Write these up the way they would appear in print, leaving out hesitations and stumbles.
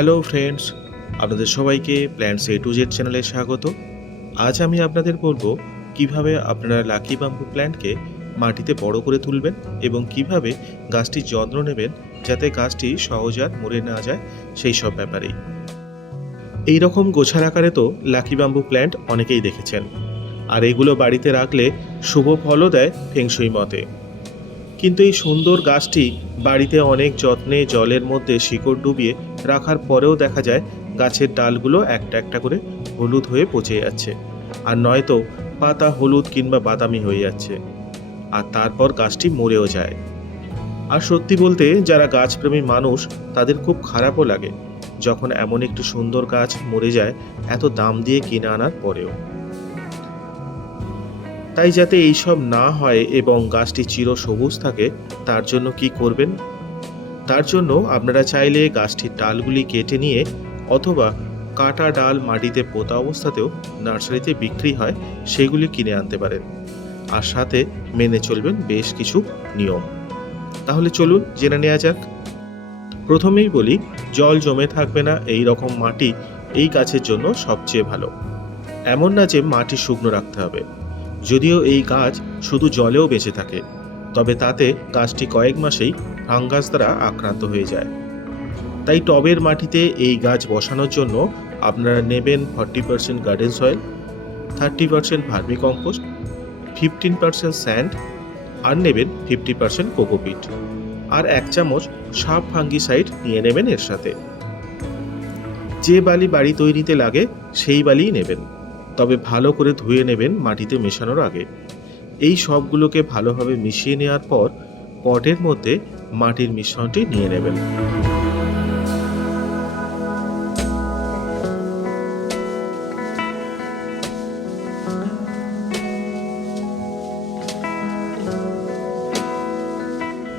Hello friends, আপনাদের সবাইকে plants A to Z চ্যানেলে স্বাগত। আজ আমি আপনাদের বলবো কিভাবে আপনারা লাকি বাম্বু প্ল্যান্টকে মাটিতে বড় করে তুলবেন এবং কিভাবে গাছটির যত্ন নেবেন যাতে গাছটি সহজ আর মরে না যায়, সেই সব ব্যাপারেই। এই রকম গোছার আকারে তো লাকি বাম্বু প্ল্যান্ট অনেকেই দেখেছেন, আর এগুলো বাড়িতে রাখলে শুভ ফলও দেয় ফেংশুই মতে। কিন্তু এই সুন্দর গাছটি বাড়িতে অনেক যত্নে জলের মধ্যে শিকড় ডুবিয়ে রাখার পরেও দেখা যায় গাছের ডালগুলো একটা একটা করে হলুদ হয়ে পচে যাচ্ছে, আর নয়তো পাতা হলুদ কিংবা বাদামি হয়ে যাচ্ছে, আর তারপর গাছটি মরেও যায়। আর সত্যি বলতে যারা গাছপ্রেমী মানুষ তাদের খুব খারাপও লাগে যখন এমন একটি সুন্দর গাছ মরে যায় এত দাম দিয়ে কিনে আনার পরেও। তাই যাতে এইসব না হয় এবং গাছটি চির সবুজ থাকে, তার জন্য কি করবেন? তার জন্য আপনারা চাইলে গাছটির ডালগুলি কেটে নিয়ে অথবা কাটা ডাল মাটিতে পোতা অবস্থাতেও নার্সারিতে বিক্রি হয়, সেগুলি কিনে আনতে পারেন। আর সাথে মেনে চলবেন বেশ কিছু নিয়ম। তাহলে চলুন জেনে নেওয়া যাক। প্রথমেই বলি, জল জমে থাকবে না এই রকম মাটি এই গাছের জন্য সবচেয়ে ভালো। এমন না যে মাটি শুকনো রাখতে হবে। যদিও এই গাছ শুধু জলেও বেঁচে থাকে, তবে তাতে গাছটি কয়েক মাসেই ফাঙ্গাস দ্বারা আক্রান্ত হয়ে যায়। তাই টবের মাটিতে এই গাছ বসানোর জন্য আপনারা নেবেন 40% garden soil, 30% vermicompost, 15% sand, আর নেবেন 50% কোকোপিট, আর 1 চামচ সাপ ফাঙ্গিসাইড নিয়ে নেবেন এর সাথে। যে বালি বাড়ি তৈরিতে লাগে সেই বালিই নেবেন, তবে ভালো করে ধুয়ে নেবেন মাটিতে মেশানোর আগে। এই সবগুলোকে ভালোভাবে মিশিয়ে নেওয়ার পর পটের মধ্যে মাটির মিশ্রণটি নিয়ে নেবেন।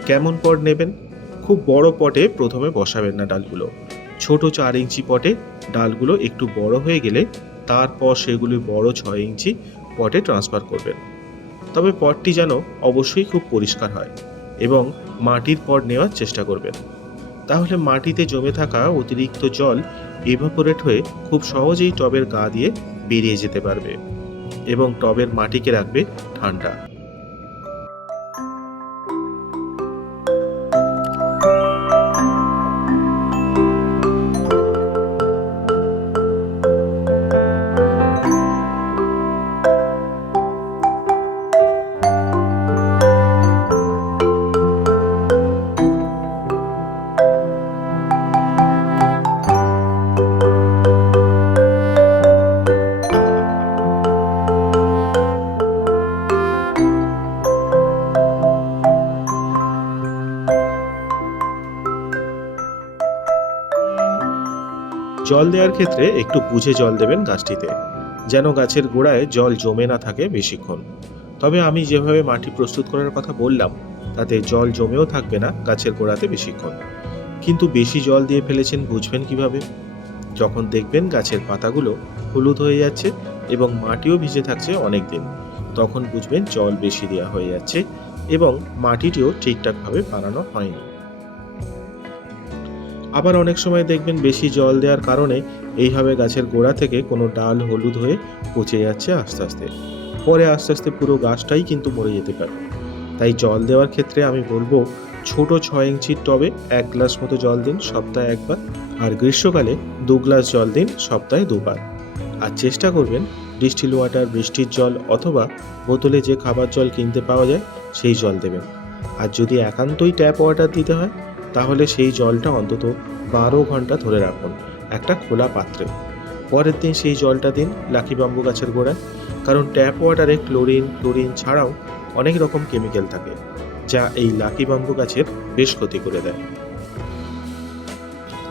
কেমন পট নেবেন? খুব বড় পটে প্রথমে বসাবেন না ডালগুলো। ছোট 4 ইঞ্চি পটে ডালগুলো একটু বড় হয়ে গেলে তারপর সেগুলি বড় 6 ইঞ্চি পটে ট্রান্সফার করবেন। তবে পটটি যেন অবশ্যই খুব পরিষ্কার হয় এবং মাটির পট নেওয়ার চেষ্টা করবেন। তাহলে মাটিতে জমে থাকা অতিরিক্ত জল ইভাপোরেট হয়ে খুব সহজেই টবের গা দিয়ে বেরিয়ে যেতে পারবে এবং টবের মাটিকে রাখবে ঠান্ডা। জল দেওয়ার ক্ষেত্রে একটু বুঝে জল দেবেন গাছটিতে, যেন গাছের গোড়ায় জল জমে না থাকে বেশিক্ষণ। তবে আমি যেভাবে মাটি প্রস্তুত করার কথা বললাম তাতে জল জমেও থাকবে না গাছের গোড়াতে বেশিক্ষণ। কিন্তু বেশি জল দিয়ে ফেলেছেন বুঝবেন কিভাবে? যখন দেখবেন গাছের পাতাগুলো হলুদ হয়ে যাচ্ছে এবং মাটিও ভিজে থাকছে অনেক দিন, তখন বুঝবেন জল বেশি দেওয়া হয়ে যাচ্ছে এবং মাটিটিও ঠিকঠাকভাবে বানানো হয়নি। আবার অনেক সময় দেখবেন বেশি জল দেওয়ার কারণে এইভাবে গাছের গোড়া থেকে কোনো ডাল হলুদ হয়ে পচে যাচ্ছে আস্তে আস্তে, পরে আস্তে আস্তে পুরো গাছটাই কিন্তু মরে যেতে পারে। তাই জল দেওয়ার ক্ষেত্রে আমি বলবো, ছোট 6 ইঞ্চির টবে 1 গ্লাস মতো জল দিন সপ্তাহে একবার, আর গ্রীষ্মকালে 2 গ্লাস জল দিন সপ্তাহে 2 বার। আর চেষ্টা করবেন ডিস্টিল ওয়াটার, বৃষ্টির জল অথবা বোতলে যে খাবার জল কিনতে পাওয়া যায় সেই জল দেবেন। আর যদি একান্তই ট্যাপ ওয়াটার দিতে হয় তাহলে সেই জলটা অন্তত 12 ঘন্টা ধরে রাখুন একটা খোলা পাত্রে। পরের দিন সেই জলটা দিন লাকি বাম্বু গাছের গোড়ায়, কারণ ট্যাপ ওয়াটারে ক্লোরিন ছাড়াও অনেক রকম কেমিক্যাল থাকে যা এই লাকি বাম্বু গাছের বেশ ক্ষতি করে দেয়।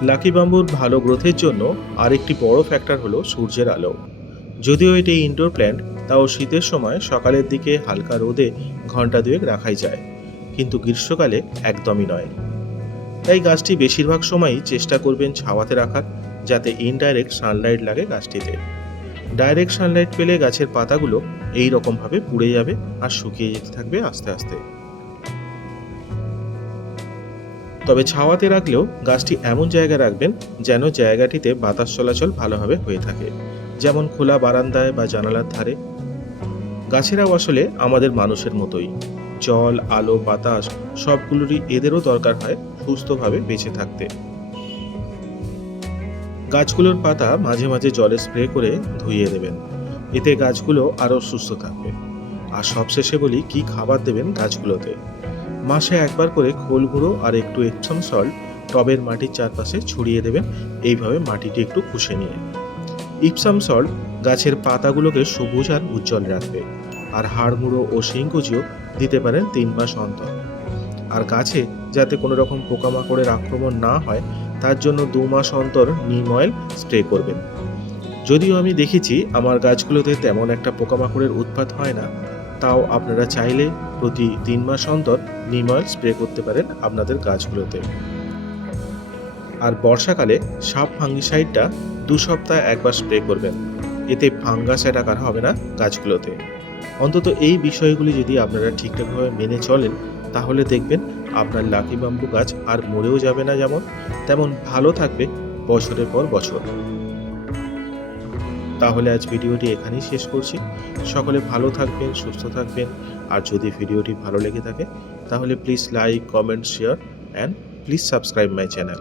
লাকি বাম্বুর ভালো গ্রোথের জন্য আরেকটি বড় ফ্যাক্টর হলো সূর্যের আলো। যদিও এটি ইনডোর প্ল্যান্ট, তাও শীতের সময় সকালের দিকে হালকা রোদে ঘন্টা 2 রাখাই যায়, কিন্তু গ্রীষ্মকালে একদমই নয়। তাই গাছটি বেশিরভাগ সময়ই চেষ্টা করবেন ছাওয়াতে রাখার, যাতে ইনডাইরেক্ট সানলাইট লাগে গাছটিতে। ডাইরেক্ট সানলাইট পেলে গাছের পাতাগুলো এই রকমভাবে পুড়ে যাবে আর শুকিয়ে যেতে থাকবে আস্তে আস্তে। তবে ছাওয়াতে রাখলেও গাছটি এমন জায়গায় রাখবেন যেন জায়গাটিতে বাতাস চলাচল ভালোভাবে হয়ে থাকে, যেমন খোলা বারান্দায় বা জানালার ধারে। গাছেরাও আসলে আমাদের মানুষের মতোই, জল, আলো, বাতাস সবগুলোরই এদেরও দরকার হয় সুস্থভাবে বেঁচে থাকতে। গাছগুলোর পাতা মাঝে মাঝে জলে স্প্রে করে ধুইয়ে দেবেন, এতে গাছগুলো আরও সুস্থ থাকবে। আর সবশেষে বলি কি খাবার দেবেন গাছগুলোতে। মাসে একবার করে খোল গুঁড়ো আর একটু এপসম সল্ট টবের মাটির চারপাশে ছড়িয়ে দেবেন, এইভাবে মাটিটি একটু খুশে নিয়ে। ইপসাম সল্ট গাছের পাতাগুলোকে সবুজ আর উজ্জ্বল রাখবে। আর হাড় গুঁড়ো ও শিংকুচিও দিতে পারেন 3 মাস অন্তর। আর গাছে যাতে কোনো রকম পোকামাকড়ের আক্রমণ না হয় তার জন্য 2 মাস অন্তর নিম অয়েল স্প্রে করবেন। যদিও আমি দেখেছি আমার গাছগুলোতে তেমন একটা পোকামাকড়ের উৎপাত হয় না, তাও আপনারা চাইলে প্রতি 3 মাস অন্তর নিম অয়েল স্প্রে করতে পারেন আপনাদের গাছগুলোতে। আর বর্ষাকালে সাপ ফাঙ্গিসাইডটা 2 সপ্তাহে একবার স্প্রে করবেন, এতে ফাঙ্গাস অ্যাটাক আর হবে না গাছগুলোতে। অন্তত এই বিষয়গুলি যদি আপনারা ঠিকঠাকভাবে মেনে চলেন তাহলে দেখবেন আপনার লাকি বাম্বু গাছ আর মরেও যাবে না, যেমন তেমন ভালো থাকবে বছরের পর বছর। তাহলে আজ ভিডিওটি এখানেই শেষ করছি। সকলে ভালো থাকবেন, সুস্থ থাকবেন। আর যদি ভিডিওটি ভালো লেগে থাকে তাহলে please like, comment, share and please subscribe my channel.